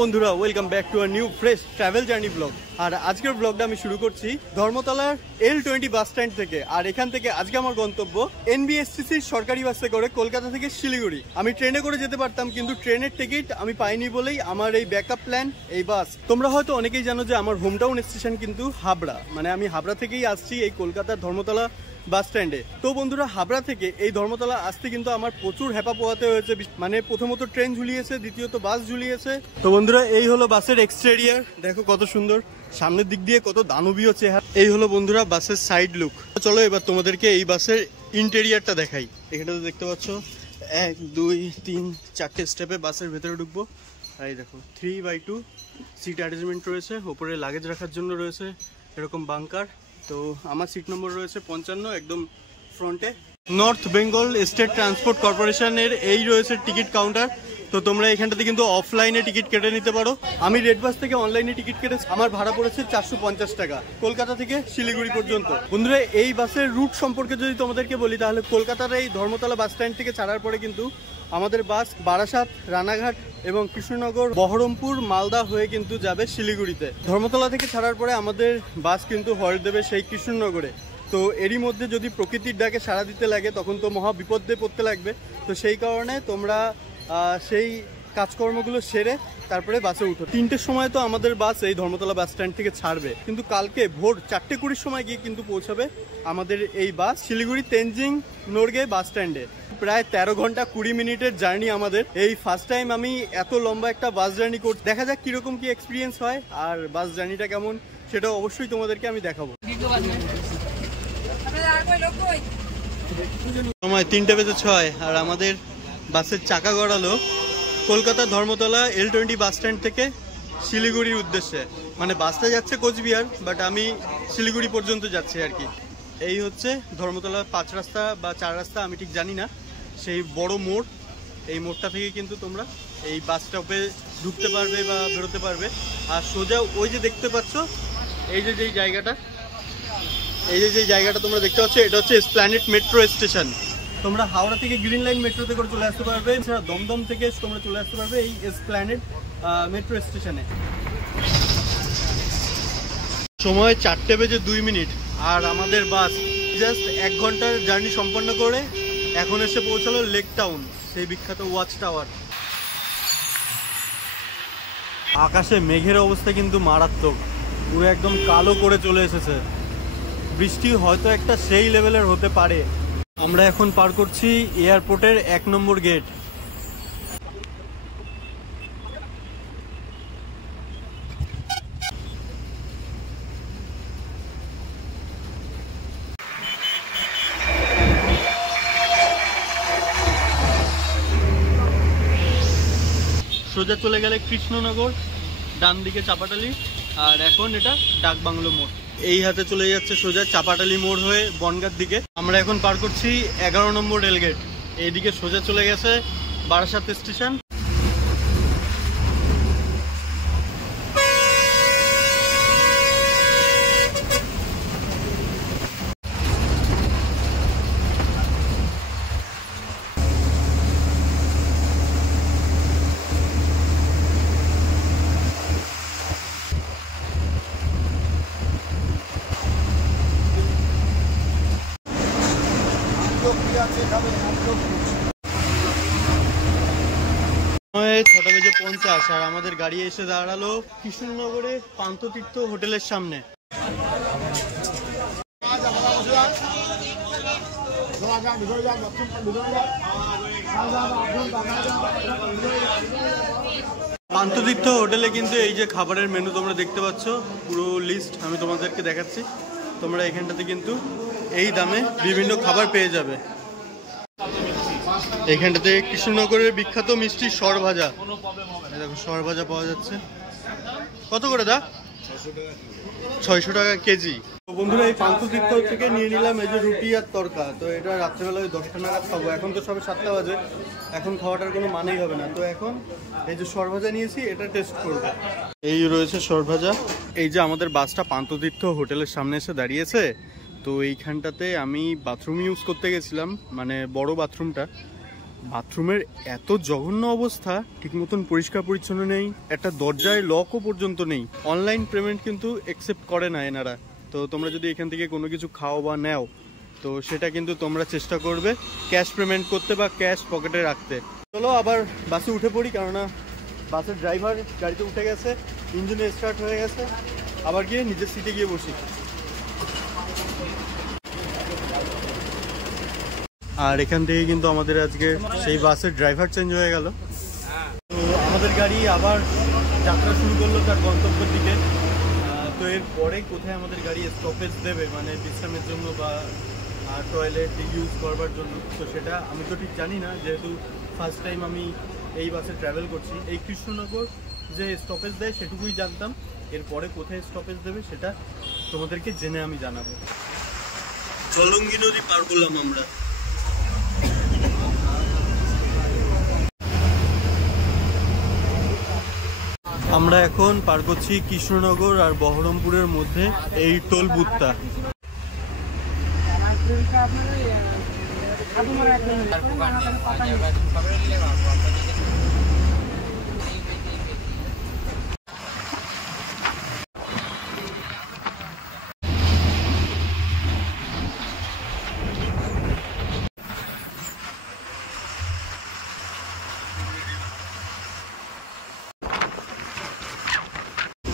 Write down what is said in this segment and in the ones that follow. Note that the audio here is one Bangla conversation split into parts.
বন্ধুরা welcome back to a new fresh travel journey blog. আর আজকের ব্লগটা আমি শুরু করছি ধর্মতলার L20 বাস স্ট্যান্ড থেকে। আর এখান থেকে আজকে আমার গন্তব্য NBSTCর সরকারি বাসে করে কলকাতা থেকে শিলিগুড়ি। আমি ট্রেনে করে যেতে পারতাম, কিন্তু ট্রেনের টিকিট আমি পাইনি বলেই আমার এই ব্যাকআপ প্ল্যান এই বাস। তোমরা হয়তো অনেকেই জানো যে আমার হোমটাউন স্টেশন কিন্তু হাবড়া, মানে আমি হাবড়া থেকেই আসছি এই কলকাতার ধর্মতলা বাস স্ট্যান্ডে। তো বন্ধুরা, হাবড়া থেকে এই ধর্মতলা আসতে কিন্তু আমার প্রচুর হেপা পোহাতে হয়েছে। মানে প্রথমত ট্রেন ঝুলিয়েছে, দ্বিতীয়ত বাস ঝুলিয়েছে। তো বন্ধুরা, এই হলো বাসের এক্সটেরিয়ার, দেখো কত সুন্দর, সামনের দিক দিয়ে কত দানবীয় চেহারা। এই হলো বন্ধুরা বাসের সাইড লুক। চলো এবার তোমাদেরকে এই বাসের ইন্টেরিয়ারটা দেখাই। এখানে তো দেখতে পাচ্ছ 1 2 3 4টে স্টেপে বাসের ভেতরে ঢুকবো। আর এই দেখো 3x2 সিট অ্যারেঞ্জমেন্ট রয়েছে, ওপরে লাগেজ রাখার জন্য রয়েছে এরকম বাংকার। তো আমার সিট নম্বর রয়েছে 55, একদম ফ্রন্টে। নর্থ বেঙ্গল স্টেট ট্রান্সপোর্ট কর্পোরেশনের এই রয়েছে টিকিট কাউন্টার। তো তোমরা এখানটাতে কিন্তু অফলাইনে টিকিট কেটে নিতে পারো। আমি রেড বাস থেকে অনলাইনে টিকিট কেটে আমার ভাড়া পড়েছে 450 টাকা, কলকাতা থেকে শিলিগুড়ি পর্যন্ত। বন্ধুরা, এই বাসের রুট সম্পর্কে যদি তোমাদেরকে বলি, তাহলে কলকাতার এই ধর্মতলা বাস স্ট্যান্ড থেকে ছাড়ার পরে কিন্তু আমাদের বাস বারাসাত, রানাঘাট এবং কৃষ্ণনগর, বহরমপুর, মালদা হয়ে কিন্তু যাবে শিলিগুড়িতে। ধর্মতলা থেকে ছাড়ার পরে আমাদের বাস কিন্তু হল্ট দেবে সেই কৃষ্ণনগরে। তো এরই মধ্যে যদি প্রকৃতির ডাকে সাড়া দিতে লাগে, তখন তো মহা বিপদে পড়তে লাগবে। তো সেই কারণে তোমরা সেই কাজকর্মগুলো সেরে তারপরে বাসে উঠো। 3টের সময় তো আমাদের বাস এই ধর্মতলা বাস স্ট্যান্ড থেকে ছাড়বে, কিন্তু কালকে ভোর 4:20 সময় গিয়ে কিন্তু পৌঁছাবে আমাদের এই বাস শিলিগুড়ি তেনজিং নোরগে বাস স্ট্যান্ডে। প্রায় 13 ঘন্টা 20 মিনিটের জার্নি আমাদের। এই ফার্স্ট টাইম আমি এত লম্বা একটা বাস জার্নি করছি। দেখা যাক কিরকম কি এক্সপিরিয়েন্স হয়, আর বাস জার্নিটা কেমন সেটা অবশ্যই তোমাদেরকে আমি দেখাবো। সময় 3:06 আর আমাদের বাসের চাকা গড়ালো Kolkata Dharmatala L20 bus stand থেকে শিলিগুড়ির উদ্দেশ্যে। মানে বাসটা যাচ্ছে কোচবিহার, বাট আমি শিলিগুড়ি পর্যন্ত যাচ্ছি আর কি। এই হচ্ছে ধর্মতলা 5 রাস্তা বা 4 রাস্তা, আমি ঠিক জানি না, সেই বড় মোড়। এই মোড়টা থেকে কিন্তু তোমরা এই বাস স্টপে ঢুকতে পারবে বা বেরোতে পারবে। আর সোজা ওই যে দেখতে পাচ্ছ, এই যে যেই জায়গাটা তোমরা দেখতে পাচ্ছ, এটা হচ্ছে এসপ্ল্যানেড মেট্রো স্টেশন। তোমরা হাওড়া থেকে গ্রিন লাইন মেট্রোতে করে চলে আসতে পারবে, এছাড়া দমদম থেকে তোমরা চলে আসতে পারবে এই এসপ্ল্যানেড মেট্রো স্টেশনে। সময় 4:02 আর আমাদের বাস জাস্ট 1 ঘন্টার জার্নি সম্পন্ন করে এখন এসে পৌঁছালো লেক টাউন, সেই বিখ্যাত ওয়াচ টাওয়ার। আকাশে মেঘের অবস্থা কিন্তু মারাত্মক, পুরো একদম কালো করে চলে এসেছে। বৃষ্টি হয়তো একটা সেই লেভেলের হতে পারে। আমরা এখন পার করছি এয়ারপোর্টের 1 নম্বর গেট। সোজা চলে গেলে কৃষ্ণনগর, ডান দিকে চাপাটালি, আর এখন এটা ডাকবাংলো মোড়। এই হাতে চলে যাচ্ছে সোজা চাপাটালি মোড় হয়ে বনগাঁর দিকে। আমরা এখন পার করছি 11 নম্বর রেলগেট। এইদিকে সোজা চলে গেছে বারাসাত স্টেশন। সময় 6:50 আর আমাদের গাড়ি এসে দাঁড়ালো কৃষ্ণনগরে পান্থতীর্থ হোটেলের সামনে। পান্থতীর্থ হোটেলে কিন্তু এই যে খাবারের মেনু তোমরা দেখতে পাচ্ছ, পুরো লিস্ট আমি তোমাদেরকে দেখাচ্ছি। তোমরা এখানটাতে কিন্তু এই দামে বিভিন্ন খাবার পেয়ে যাবে। এখানটাতে কৃষ্ণনগরের বিখ্যাত মিষ্টি সরভাজা, দেখো সরভাজা পাওয়া যাচ্ছে। কত করে দা? 600 টাকা কেজি। তো বন্ধুরা, এই পান্থতীর্থ থেকে নিয়ে নিলাম এই যে রুটি আর তরকা। তো এটা রাত্রেবেলা ওই 10টা নাগাদ খাবো। এখন তো সবে 7টা বাজে, এখন খাওয়াটার কোনো মানেই হবে না। তো এখন এই যে সরভাজা নিয়েছি, এটা টেস্ট করবো। এই রয়েছে সরভাজা। এই যে আমাদের বাসটা পান্থতীর্থ হোটেলের সামনে এসে দাঁড়িয়েছে। তো এইখানটাতে আমি বাথরুম ইউজ করতে গেছিলাম, মানে বড় বাথরুমটা। বাথরুমের এত জঘন্য অবস্থা, ঠিক মতন পরিষ্কার পরিচ্ছন্ন নেই, একটা দরজায় লকও পর্যন্ত নেই। অনলাইন পেমেন্ট কিন্তু অ্যাকসেপ্ট করে না এনারা। তো তোমরা যদি এখান থেকে কোনো কিছু খাও বা নেও, তো সেটা কিন্তু তোমরা চেষ্টা করবে ক্যাশ পেমেন্ট করতে বা ক্যাশ পকেটে রাখতে। চলো আবার বাসে উঠে পড়ি, কেননা বাসের ড্রাইভার গাড়িতে উঠে গেছে, ইঞ্জিনে স্টার্ট হয়ে গেছে। আবার গিয়ে নিজের সিটে গিয়ে বসি। আর এখান থেকে কিন্তু আমাদের আজকে সেই বাসের ড্রাইভার চেঞ্জ হয়ে গেল। তো আমাদের গাড়ি আবার যাত্রা শুরু করলো তার গন্তব্যের দিকে। তো এরপরে কোথায় আমাদের গাড়ি স্টপেজ দেবে, মানে বিশ্রামের জন্য বা টয়লেট ইউজ করবার জন্য, তো সেটা আমি তো ঠিক জানি না, যেহেতু ফার্স্ট টাইম আমি এই বাসে ট্রাভেল করছি। এই কৃষ্ণনগর যে স্টপেজ দেয় সেটুকুই জানতাম, এরপরে কোথায় স্টপেজ দেবে সেটা তোমাদেরকে জেনে আমি জানাবো। জলঙ্গি নদী পার করলাম আমরা। আমরা এখন পার করছি কৃষ্ণনগর আর বহরমপুরের মধ্যে এই টোল বুথটা।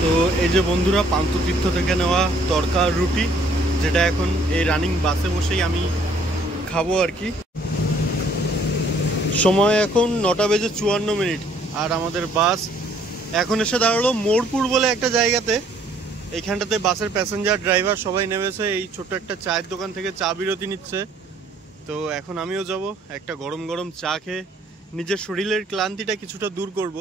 তো এই যে বন্ধুরা, পান্তুতীর্থ থেকে নেওয়া তড়কা রুটি, যেটা এখন এই রানিং বাসে বসেই আমি খাবো আর কি। সময় এখন 9:54। আর আমাদের বাস এখন এসে দাঁড়ালো মোরপুর বলে একটা জায়গাতে। এইখানটাতে বাসের প্যাসেঞ্জার ড্রাইভার সবাই নেমেছে, এই ছোট্ট একটা চায়ের দোকান থেকে চা বিরতি নিচ্ছে। তো এখন আমিও যাব একটা গরম গরম চা খেয়ে নিজের শরীরের ক্লান্তিটা কিছুটা দূর করব।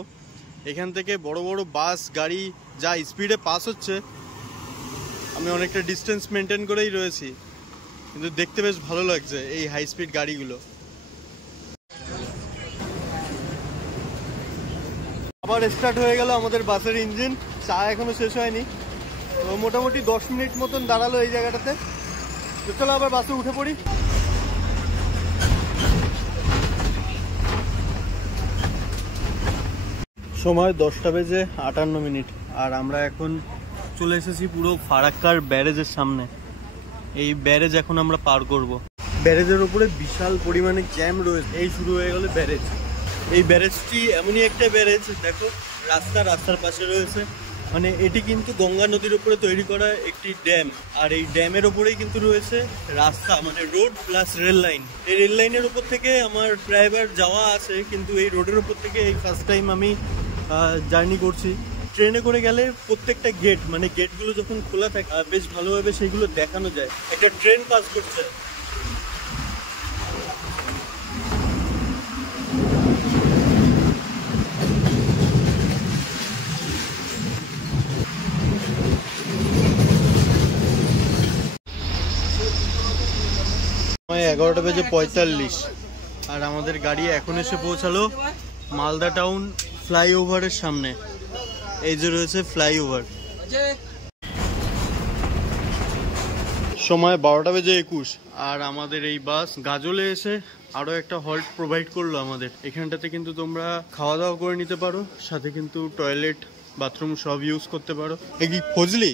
এখান থেকে বড় বড় বাস গাড়ি যা স্পিডে পাস হচ্ছে, আমি অনেকটা ডিস্টেন্স মেনটেন করেই রয়েছি, কিন্তু দেখতে বেশ ভালো লাগছে এই হাই স্পিড গাড়িগুলো। আবার স্টার্ট হয়ে গেল আমাদের বাসের ইঞ্জিন। চা এখনো শেষ হয়নি, তো মোটামুটি 10 মিনিট মতন দাঁড়ালো এই জায়গাটাতে। তো চলো আবার বাসে উঠে পড়ি। সময় 10:58, আর আমরা এখন চলে এসেছি পুরো ফারাক্কার ব্যারেজের সামনে। এই ব্যারেজ এখন আমরা পার করব। ব্যারেজের উপরে বিশাল পরিমাণে জ্যাম রয়েছে। এই শুরু হয়ে গেল ব্যারেজ। এই ব্যারেজটি এমনই একটা ব্যারেজ, দেখো রাস্তার পাশে রয়েছে, মানে এটি কিন্তু গঙ্গা নদীর উপরে তৈরি করা একটি ড্যাম। আর এই ড্যামের ওপরেই কিন্তু রয়েছে রাস্তা, মানে রোড প্লাস রেল লাইন। এই রেল লাইনের উপর থেকে আমার প্রায়বার যাওয়া আছে, কিন্তু এই রোডের উপর থেকে এই ফার্স্ট টাইম আমি জার্নি করছি। ট্রেনে করে গেলে প্রত্যেকটা গেট, মানে গেটগুলো যখন খোলা থাকে বেশ ভালোভাবে সেইগুলো দেখানো যায়। একটা ট্রেন পাস করছে। সময় 11:45, আর আমাদের গাড়ি এখন এসে পৌঁছালো মালদা টাউন ফ্লাইওভারের সামনে। এই যে রয়েছে ফ্লাইওভার। সময় 12:21, আর আমাদের এই বাস গাজলে এসে আরো একটা হল্ট প্রোভাইড করলো আমাদের। এখানটাতে কিন্তু তোমরা খাওয়া দাওয়া করে নিতে পারো, সাথে কিন্তু টয়লেট বাথরুম সব ইউজ করতে পারো। এ কি ফজলি?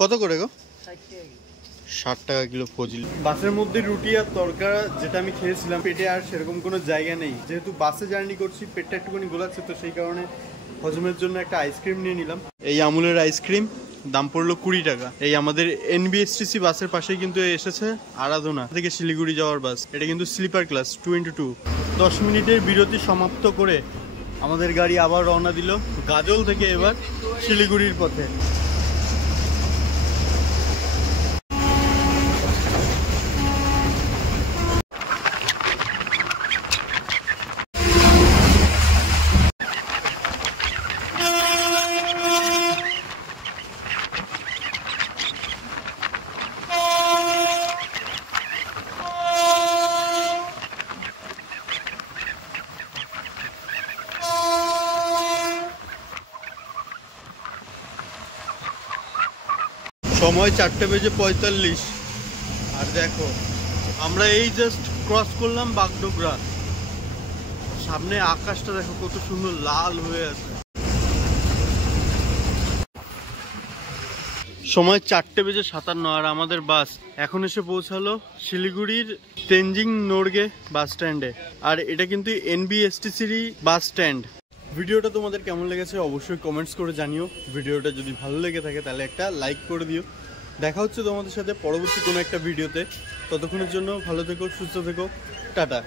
কত করে গো? 60 টাকা কিলো ফজলি। বাসের মধ্যে রুটি আর তরকা যেটা আমি খেয়েছিলাম, পেটে আর সেরকম কোনো জায়গা নেই। যেহেতু বাসে জার্নি করছি, পেটটা একটুখানি গোলাচ্ছে, তো সেই কারণে হজমের জন্য একটা আইসক্রিম নিয়ে নিলাম। এই আমুলের আইসক্রিম, দাম পড়লো 20 টাকা। এই আমাদের NBSTC বাসের পাশেই কিন্তু এসেছে আরাধনা থেকে শিলিগুড়ি যাওয়ার বাস। এটা কিন্তু স্লিপার ক্লাস 2x2। 10 মিনিটের বিরতি সমাপ্ত করে আমাদের গাড়ি আবার রওনা দিল গাজল থেকে, এবার শিলিগুড়ির পথে। সময় 4:45, আর দেখো আমরা এই জাস্ট ক্রস করলাম বাগডোগরা। সামনে আকাশটা দেখো কত সুন্দর লাল হয়ে আছে। সময় 4:57 আর আমাদের বাস এখন এসে পৌঁছালো শিলিগুড়ির তেনজিং নোরগে বাস স্ট্যান্ডে। আর এটা কিন্তু এনবিএসটিসির বাস স্ট্যান্ড। ভিডিওটা তোমাদের কেমন লেগেছে অবশ্যই কমেন্টস করে জানিও। ভিডিওটা যদি ভালো লেগে থাকে তাহলে একটা লাইক করে দিও। দেখা হচ্ছে তোমাদের সাথে পরবর্তী কোনো একটা ভিডিওতে। ততক্ষণের জন্য ভালো থেকো, সুস্থ থেকো, টাটা।